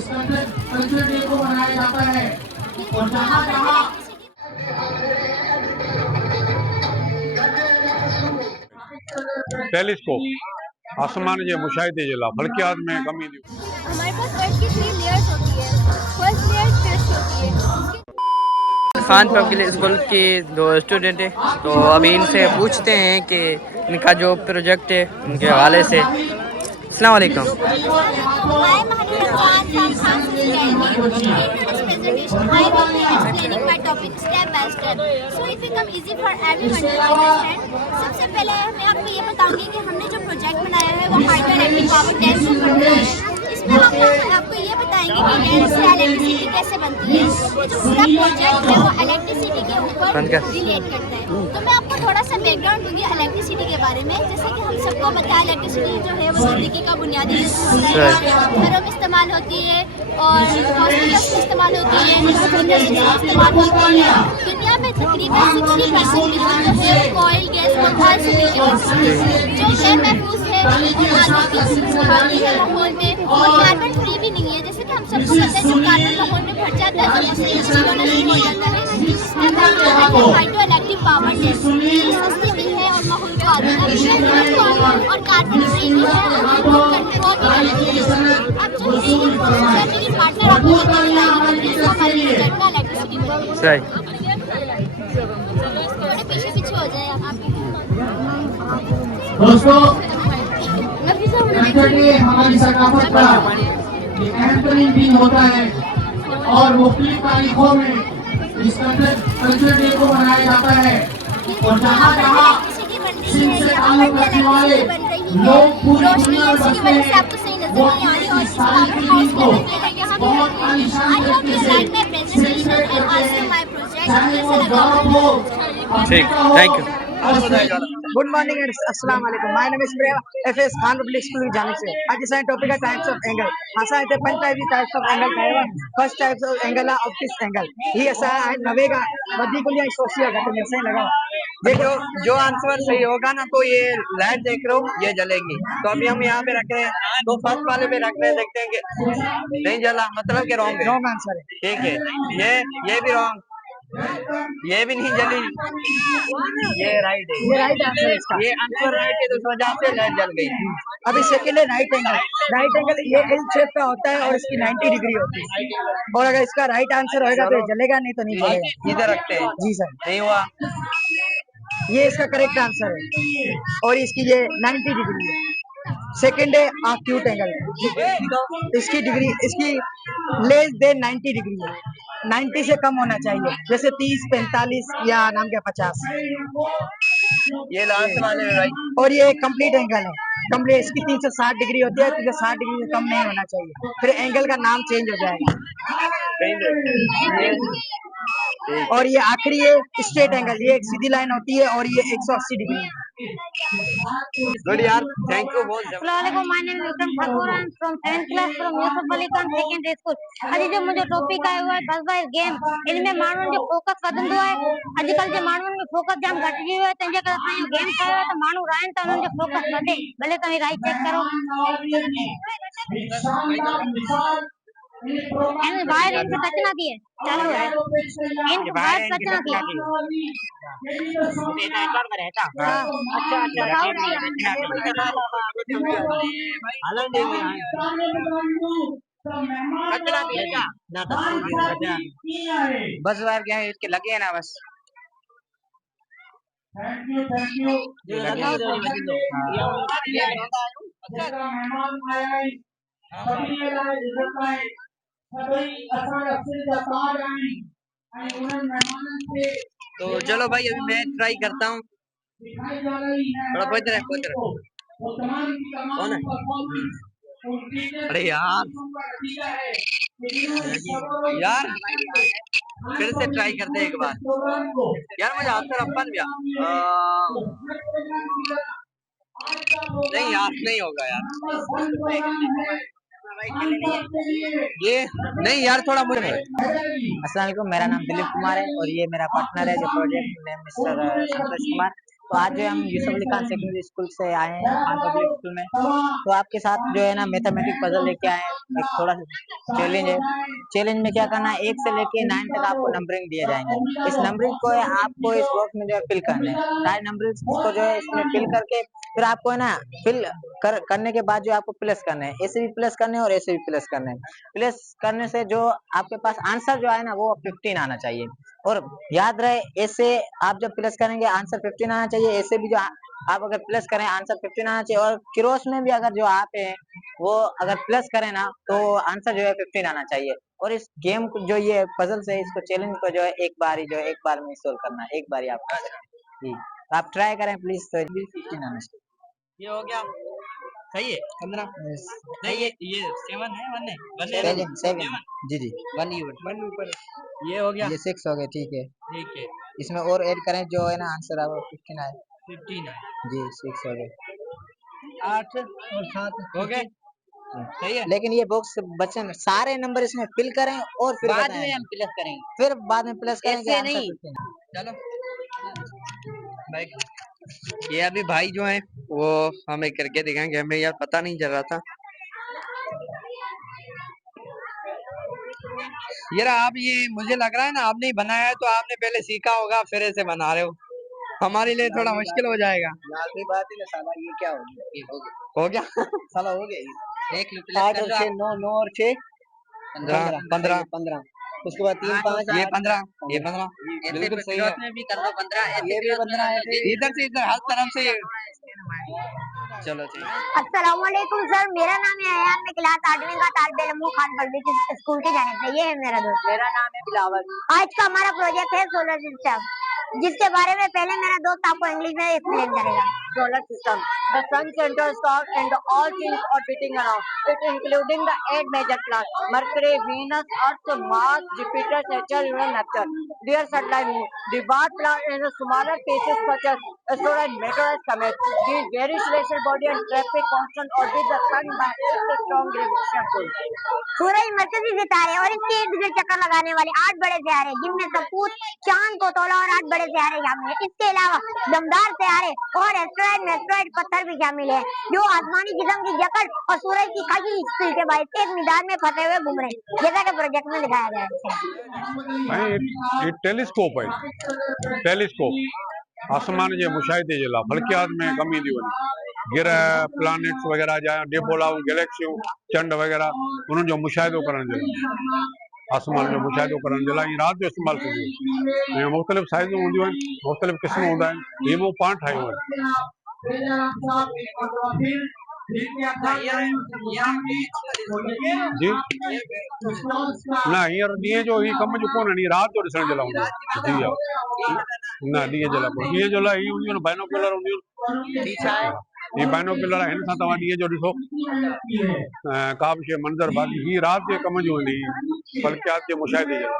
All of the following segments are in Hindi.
कल्चर डे को मनाया जाता है और जहाँ जहाँ टेलीस्कोप आसमान जे मुशाहिदे जे लाइ फ़ल्कियात में कमी दी। हमारे पास अर्थ की 3 लेयर्स होती है। फर्स्ट लेयर क्रस्ट होती है। खान पब्लिक स्कूल की दो स्टूडेंट है, तो अभी इनसे पूछते हैं कि इनका जो प्रोजेक्ट है उनके हवाले से। अस्सलाम वालेकुम। I am Mahari Ramzan from Khan Academy. In today's presentation, I will be explaining my topic step by step, so it become easy for everyone to understand. सबसे पहले मैं आपको ये बताऊंगी कि हमने जो प्रोजेक्ट बनाया है वो हाइड्रो इलेक्ट्रिक पावर डैम से बनता है। इसमें हम आपको ये बताएंगे कि डैम से इलेक्ट्रिसिटी कैसे बनती है। ये जो पूरा प्रोजेक्ट है वो इलेक्ट्रिसिटी के ऊपर रिलेट करता है। तो मैं आपको थोड़ा सा बैकग्राउंड दूंगी इलेक्ट्रिसिटी के बारे में। जैसे कि हम सबको पता है इलेक्ट्रिसिटी जो है वो जिंदगी का बुनियादी घरों में इस्तेमाल होती है और हॉस्पिटल्स में इस्तेमाल होती है, इंडस्ट्रीज में इस्तेमाल होती है। दुनिया में तकरीबन 60% बिजली जो है वो ऑयल गैस और ऑयल से मिलती है, जो गैर महफूज है और आलूगी है माहौल में और कार्बन फ्री भी नहीं है। जैसे कि हम सबको पता है जब कार्बन माहौल में भर जाता है तो उससे होना शुरू हो जाता है। हाइड्रो इलेक्ट्रिक पावर सस्ती भी है और माहौल को आलूदा और कार्बन फ्री भी है और कंट्रोल भी है। अब जो मेरी पार्टनर आपको बताएंगे इसका हमारे प्रोजेक्ट में इलेक्ट्रिसिटी बनती है। थोड़े पीछे पीछे हो जाए आप। दोस्तों कल्चर डे हमारी सकाफत का एक अहम तरीन दिन होता है और मुख्तलिफ तारीखों में इस कल्चर डे को मनाया जाता है और जहाँ जहाँ सिंध से ताल्लुक रखने वाले लोग पूरी दुनिया में बसते हैं वो अपनी इस सारी दिन को बहुत आलिशान तरीके से सेलिब्रेट करते हैं, चाहे वो गौरव हो। ठीक, thank you. Good morning and Assalamu alaikum. My name is Prem, FS Khan Public School Jami se. Aaj is topic is types of angle. Asa hai पंच types of angle kaiwa. First types of angle है optics angle. ये ऐसा है नवेगा बदी को लिया सोचिए अगर तुम्हें सही लगा। देखो जो आंसर सही होगा ना तो ये लाइट देख रहे हो ये जलेगी। तो अभी हम यहाँ पे रख रहे हैं, तो फर्स्ट वाले पे रख रहे हैं, देखते हैं कि नहीं जला, मतलब कि रॉन्ग है। रॉन्ग आंसर है। ठीक है, ये भी रॉन्ग, ये भी नहीं जली, ये राइट है। ये राइट आंसर है इसका। ये आंसर राइट है तो इस वजह से लाइट जल गई। अभी सेकंड है राइट एंगल। राइट एंगल ये एल शेप का होता है और इसकी 90 डिग्री होती है और अगर इसका राइट आंसर होगा तो ये जलेगा, नहीं तो नहीं जलेगा। इधर रखते हैं। जी सर। नहीं हुआ, ये इसका करेक्ट आंसर है और इसकी ये 90 डिग्री है। सेकंड है एक्यूट एंगल। इसकी डिग्री इसकी लेस देन 90 डिग्री है, 90 से कम होना चाहिए, जैसे 30, 45 या नाम क्या 50। ये लास्ट वाले राइट। और ये कंप्लीट एंगल है। कंप्लीट इसकी 360 डिग्री होती है, 360 डिग्री से कम नहीं होना चाहिए, फिर एंगल का नाम चेंज हो जाएगा। और ये आखिरी है स्ट्रेट एंगल, ये एक सीधी लाइन होती है और ये 180 डिग्री है। गुड यार, थैंक यू बहुत। अस्सलामुअलैकुम, my name is Vikram Thakur and from 10th class from Yusuf Ali Khan secondary school. आज जो मुझे टॉपिक आयो है बस बाय गेम, इनमें माण्हुनि जो फोकस वधंदो आहे। अॼुकल्ह जे माण्हुनि में फोकस जाम घटिजी वियो आहे, तंहिंजे करे असां इहो गेम ठाहियो आहे त माण्हू रहनि त उन्हनि जो फोकस वधे। भले तव्हां राइट चेक करो। एंड बाहर इनके टच ना किए, चालू है इनके बाहर टच ना किए। ये नेटवर्क में रहता। हां अच्छा हालन दे कचरा भी है क्या ना, बस बार क्या है इसके लगे है ना बस। थैंक यू ये लगा दो मेहमान आए सभी इज्जत आए सभी असां अक्सर जता जाए और उन्हें मेहमानन से। तो चलो भाई अभी मैं ट्राई करता हूँ। दिखाई जा रही है थोड़ा पहुंच रहा वो तमाम की तमाम है। अरे यार यार फिर से ट्राई करते हैं एक बार। यार मुझे आंसर अपन भी नहीं यार नहीं होगा यार, ये नहीं यार थोड़ा मुझे। अस्सलाम वालेकुम, मेरा नाम दिलीप कुमार है और ये मेरा पार्टनर है जो project name mister Santosh Kumar. तो आज जो है हम यूसुफ अली खान सेकेंडरी स्कूल से आए हैं खान पब्लिक स्कूल में। तो आपके साथ जो है ना मैथमेटिक पजल लेके आए हैं। एक थोड़ा सा चैलेंज है। चैलेंज में क्या करना है, 1 से लेके 9 तक आपको नंबरिंग दिए जाएंगे। इस नंबरिंग को आपको इस बॉक्स में जो है फिल करना है। सारे नंबरिंग को जो है इसमें फिल करके फिर आपको है ना फिल करने के बाद जो आपको प्लस करना है, ऐसे भी प्लस करने हैं और ऐसे भी प्लस करने हैं। प्लस करने से जो आपके पास आंसर जो है ना वो 15 आना चाहिए। और याद रहे, ऐसे आप जब प्लस करेंगे आंसर 15 आना चाहिए, ऐसे भी जो आप अगर प्लस करें आंसर 15 आना चाहिए। और क्रॉस में भी अगर जो आप हैं वो अगर प्लस करें ना तो आंसर जो है 15 आना चाहिए। और इस गेम को जो ये पजल से इसको चैलेंज को जो है एक बार ही जो है एक बार में सोल्व करना है, एक बार ही आप कर सकते हैं जी। तो आप ट्राई करें प्लीज। तो 15 आना चाहिए। ये हो गया, सही है 15। नहीं ये 7 है, 1 है, 1 है, 7 जी जी 1 ऊपर ये हो गया, ये 6 हो गए। ठीक है, ठीक है, इसमें और ऐड करें जो है ना आंसर आप 15 आए 15 है, जी। 6 हो गए, 8 और 7 हो गए, सही है। लेकिन ये बॉक्स बच्चे सारे नंबर इसमें फिल करें और फिर बाद बताएं। में हम प्लस करेंगे, फिर बाद में प्लस करेंगे ऐसे आंसर नहीं। 15। चलो भाई, ये अभी भाई जो है वो हमें करके दिखाएंगे, हमें यार पता नहीं चल रहा था। यार आप ये मुझे लग रहा है ना आपने बनाया है तो आपने पहले सीखा होगा फिर ऐसे बना रहे हो, हमारे लिए थोड़ा मुश्किल हो जाएगा। लाजमी बात है ना साला, ये क्या हो गया? ये हो गया साला हो गया ये। देख लो, 8 और 6 9 9 और 6 15 15 15। उसके बाद 3 5 ये 15 ये 15 बिल्कुल सही है। में भी कर दो 15, ये भी 15 है। इधर से इधर हर तरफ से चलो ठीक है। अस्सलामुअलैकुम सर, मेरा नाम है अयान, मैं क्लास 8वीं का तालिब इल्म हूं खान पब्लिक स्कूल के जाने से। ये है मेरा दोस्त। मेरा नाम है बिलावल। आज का हमारा प्रोजेक्ट है सोलर सिस्टम, जिसके बारे में पहले मेरा दोस्त आपको इंग्लिश में एक्सप्लेन करेगा। Solar system. The sun center star and all things orbiting around it, including the 8 major planets: Mercury, Venus, Earth, Mars, Jupiter, Saturn, Uranus, Neptune. Their satellite moon. The dwarf planet and the smaller pieces such as asteroid, meteoroid, comet. These very celestial body and traffic constant orbit the sun by its strong gravitational pull. सूरज, मरकजी सितारे और इसके इर्द गिर्द चक्कर लगाने वाले 8 बड़े सितारे, जिनमें सपूत, चांद को तोला और 8 बड़े सितारे शामिल हैं। इसके अलावा दमदार सितारे और एस्टेरॉइड पत्थर भी शामिल है, जो आसमानी जिस्म की जकड़ और सूरज की खाकी स्पीड के बाद एक मैदान में फंसे हुए घूम रहे हैं, जैसा कि प्रोजेक्ट में दिखाया गया है। ये टेलीस्कोप है। टेलीस्कोप आसमान जे मुशाहिदे जे लाइ फल्कियात में कमी थी वञे, ग्रह प्लैनेट्स वग़ैरह जा नेबुलाऊं गैलेक्सियूं चंड वग़ैरह उन्हनि जो मुशाहिदो करण जे लाइ, आसमान जो मुशाहिदो करण जे लाइ राति जो इस्तेमालु थींदियूं आहिनि। मुख़्तलिफ़ साइज़ूं हूंदियूं आहिनि, मुख़्तलिफ़ क़िस्म हूंदा आहिनि। इहे मूं पाण ठाहियूं आहिनि जी। न हींअर ॾींहं जो ही कम जो कोन्हनि, हीअ राति जो ॾिसण जे लाइ हूंदियूं आहिनि। जी हा, न ॾींहं जे लाइ कोन्हे, ॾींहं जो लाइ ही हूंदियूं आहिनि बाइनोक्यूलर हूंदियूं आहिनि। ये बाइनोक्यूलर है, हिन सां तव्हां ॾींहं जो ॾिसो का बि शइ मंज़र, बाक़ी ही राति जे कम जूं आहिनि, फल्कियात जे मुशाहिदे जे लाइ।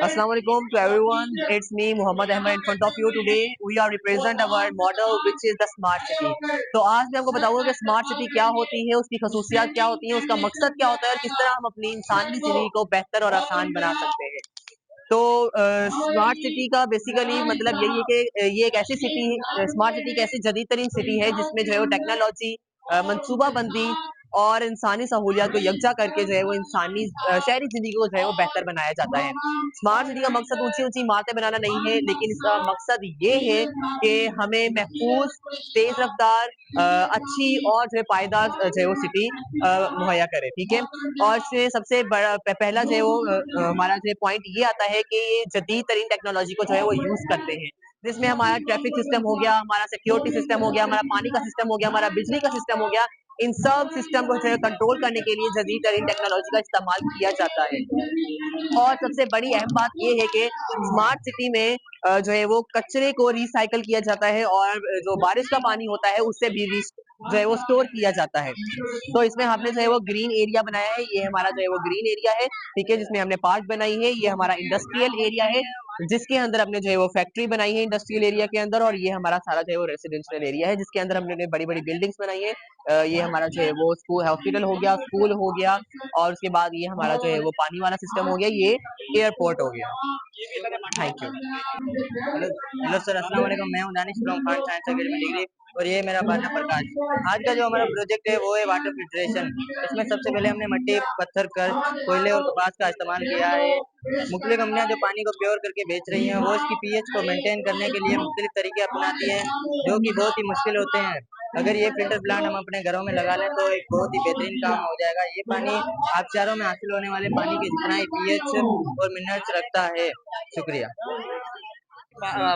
Assalamualaikum to everyone. It's me Muhammad Ahmed in front of you today. We are represent our model which is the smart city. तो आज मैं आपको बताऊंगा कि स्मार्ट सिटी क्या होती है, उसकी खसूसियात क्या होती हैं, उसका मकसद क्या होता है और किस तरह हम अपनी इंसानी जिंदगी को बेहतर और आसान बना सकते हैं। तो स्मार्ट सिटी का बेसिकली मतलब यही है कि ये एक ऐसी सिटी है, स्मार्ट सिटी एक ऐसी जदीद तरीन सिटी है जिसमें जो है वो टेक्नोलॉजी, मनसूबाबंदी और इंसानी सहूलियात को यकजा करके जो है वो इंसानी शहरी जिंदगी को जो है वो बेहतर बनाया जाता है। स्मार्ट सिटी का मकसद ऊंची ऊंची इमारतें बनाना नहीं है, लेकिन इसका मकसद ये है कि हमें महफूज, तेज रफ्तार, अच्छी और जो है पायदार जो है वो सिटी मुहैया करे। ठीक है, और इससे सबसे बड़ा पहला जो है वो हमारा जो पॉइंट ये आता है कि ये जदीद तरीन टेक्नोलॉजी को जो है वो यूज करते हैं, जिसमें हमारा ट्रैफिक सिस्टम हो गया, हमारा सिक्योरिटी सिस्टम हो गया, हमारा पानी का सिस्टम हो गया, हमारा बिजली का सिस्टम हो गया। इन सब सिस्टम को जो है कंट्रोल करने के लिए जदीद तरीन टेक्नोलॉजी का इस्तेमाल किया जाता है। और सबसे बड़ी अहम बात ये है कि स्मार्ट सिटी में जो है वो कचरे को रिसाइकल किया जाता है और जो बारिश का पानी होता है उससे भी जो है वो स्टोर किया जाता है। तो इसमें हमने जो है वो ग्रीन एरिया बनाया है, ये हमारा जो है वो ग्रीन एरिया है। ठीक है, जिसमें हमने पार्क बनाई है, ये हमारा इंडस्ट्रियल एरिया है। जिसके अंदर हमने जो है वो फैक्ट्री बनाई है इंडस्ट्रियल एरिया के अंदर, और ये हमारा सारा जो है वो रेसिडेंशियल एरिया है जिसके अंदर हमने बड़ी बड़ी बिल्डिंग्स बनाई है। ये हमारा जो है वो स्कूल हॉस्पिटल हो गया, स्कूल हो गया, और उसके बाद ये हमारा जो है वो पानी वाला सिस्टम हो गया, ये एयरपोर्ट हो गया। Thank you. हेलो सर, अस्सलाम वालेकुम। मैं हूं Danish from Khan science academy degree, और ये मेरा पार्टनर प्रकाश। आज का जो हमारा प्रोजेक्ट है वो है वाटर फिल्ट्रेशन। इसमें सबसे पहले हमने मिट्टी, पत्थर, कर, कोयले और कपास का इस्तेमाल किया है। मुख्तलिफ कंपनियां जो पानी को प्योर करके बेच रही हैं वो इसकी पीएच को मेंटेन करने के लिए मुख्तलिफ तरीके अपनाती हैं, जो कि बहुत ही मुश्किल होते हैं। अगर ये फिल्टर प्लांट हम अपने घरों में लगा लें तो एक बहुत ही बेहतरीन काम हो जाएगा। ये पानी आबशारों में हासिल होने वाले पानी के जितना ही पीएच और मिनरल्स रखता है। शुक्रिया।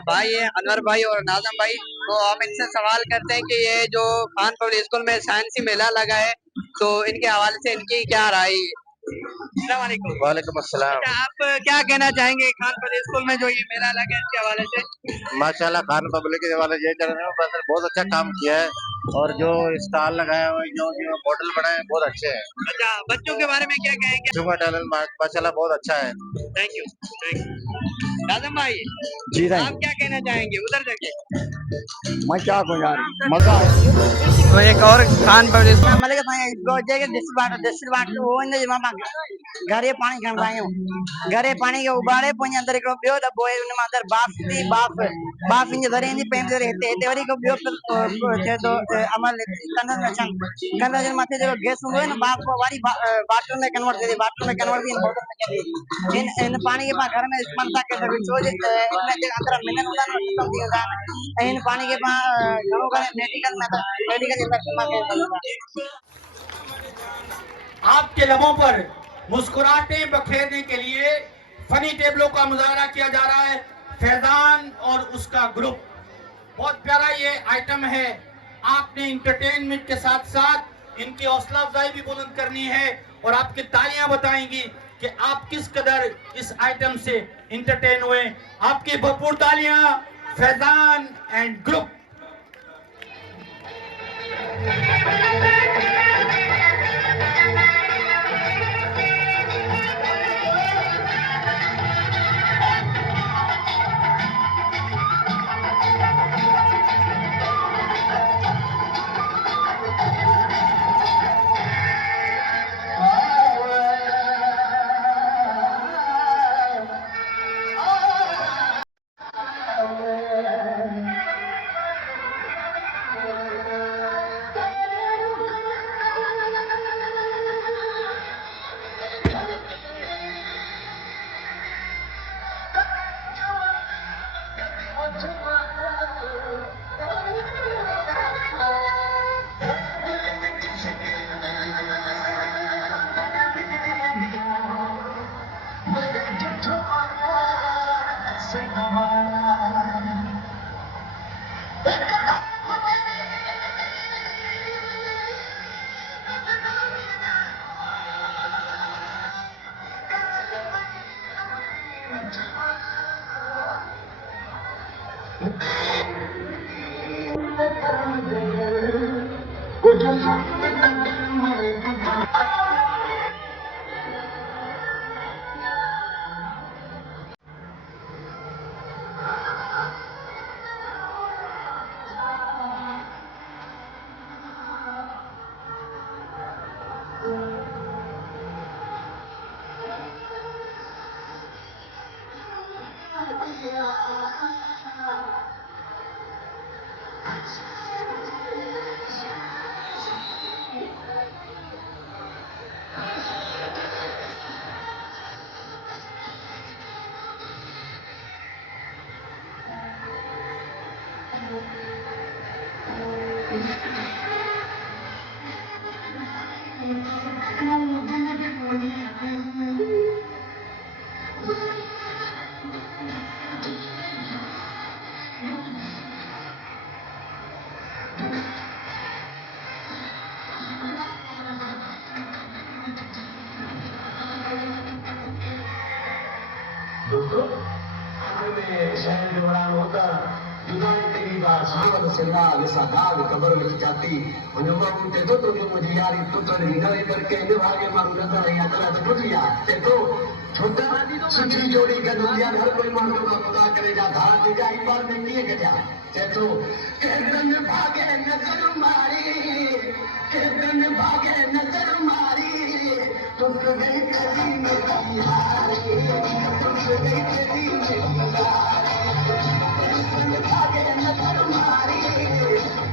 भाई है अनवर भाई और नाजम भाई, तो हम इनसे सवाल करते हैं कि ये जो खान पब्लिक स्कूल में साइंसी मेला लगा है, तो इनके हवाले से इनकी क्या राय है? वालेकुम अस्सलाम। अच्छा, आप क्या कहना चाहेंगे खान पब्लिक स्कूल में जो ये मेला लगा है इसके हवाले से? माशाल्लाह खान पब्लिक के वाले ये चल रहे हैं, बहुत अच्छा काम किया है, और जो स्टॉल लगाया हुआ है, जो जो होटल बनाए हैं बहुत अच्छे हैं। अच्छा, बच्चों के बारे में क्या कहेंगे? बच्चों का टैलेंट माशाल्लाह बहुत अच्छा है। Thank you, thank you. Najam भाई जी आप क्या कहना चाहेंगे उधर जाके? मैं क्या कहूँ यार, मजा तो एक और खान पब्लिक घरे पानी खण लायूं, घरे पानी के उबाड़े पोइ अंदर हिकिड़ो ॿियो दॿो आहे, उन में अंदर बाफ़ थी, बाफ़ ईअं भरे ईंदी, पंहिंजे वरी हिते वरी हिकु ॿियो थिए थो अमल कंडक्शन मथे जेको गैस हूंदो आहे न, बाफ़ वारी वाटर में कन्वर्ट थी, वाटर में कन्वर्ट थी बोतल में कंदी। इन पानी खे पाण घर में इस्तेमालु था करे सघूं, छो जे इनमें जे अंदर मिनरल हूंदा आहिनि ख़तम थी वेंदा आहिनि, ऐं इन पानी खे पाण घणो करे मेडिकल इस्तेमालु करे सघूं था। आपके लबों पर मुस्कुराहटें बखेरने के लिए फनी टेबलों का मुजाहरा किया जा रहा है। फैजान और उसका ग्रुप, बहुत प्यारा ये आइटम है। आपने इंटरटेनमेंट के साथ साथ इनकी हौसला अफजाई भी बुलंद करनी है, और आपकी तालियां बताएंगी कि आप किस कदर इस आइटम से इंटरटेन हुए। आपकी भरपूर तालियां फैजान एंड ग्रुप। दोस्तों, शहर के बड़ा होता सावन सिला विसा दाग कबर में जाती उन मां ते तो मुझे यारी पुत्र हींदड़ करके इन भागे मां नजर आई अकल तो बुझिया ते तो छोटा सुठी जोड़ी गदुलिया हर कोई माण्हू का खुदा करे जा धार दी जाई पर में किए गया ते तो केतन भागे नजर मारी केतन भागे नजर मारी तुम गई तेरी मेरी यारी तुम गई तेरी मेरी यारी केतन भागे नजर मारी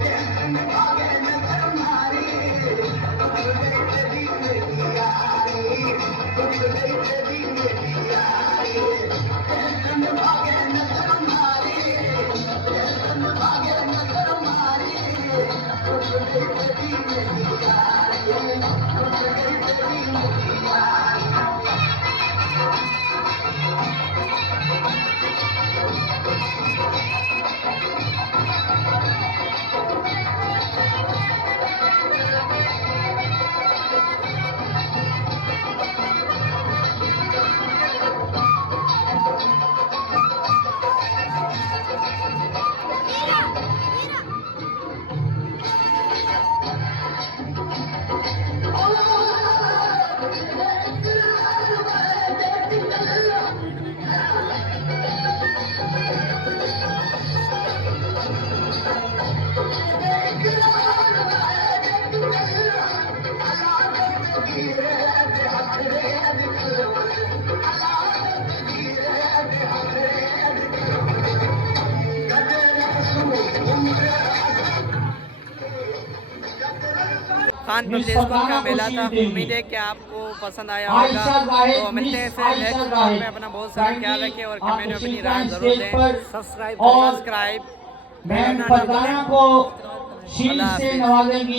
केतन भागे नजर मारी तुम गई तेरी मेरी यारी तुम गई तेरी मेरी यारी केतन भागे नजर मारी केतन भागे नजर मारी तुम गई तेरी मेरी यारी तुम गई तेरी मेरी यारी खान पब्लिक स्कूल का मेला था। उम्मीद है कि आपको पसंद आया होगा। तो मिलते हैं फिर नेक्स्ट ब्लॉग में। अपना बहुत सारा ख्याल रखें और कमेंट में अपनी राय जरूर दें। सब्सक्राइब बहन फरजाना को शील्ड से नवाजेंगी।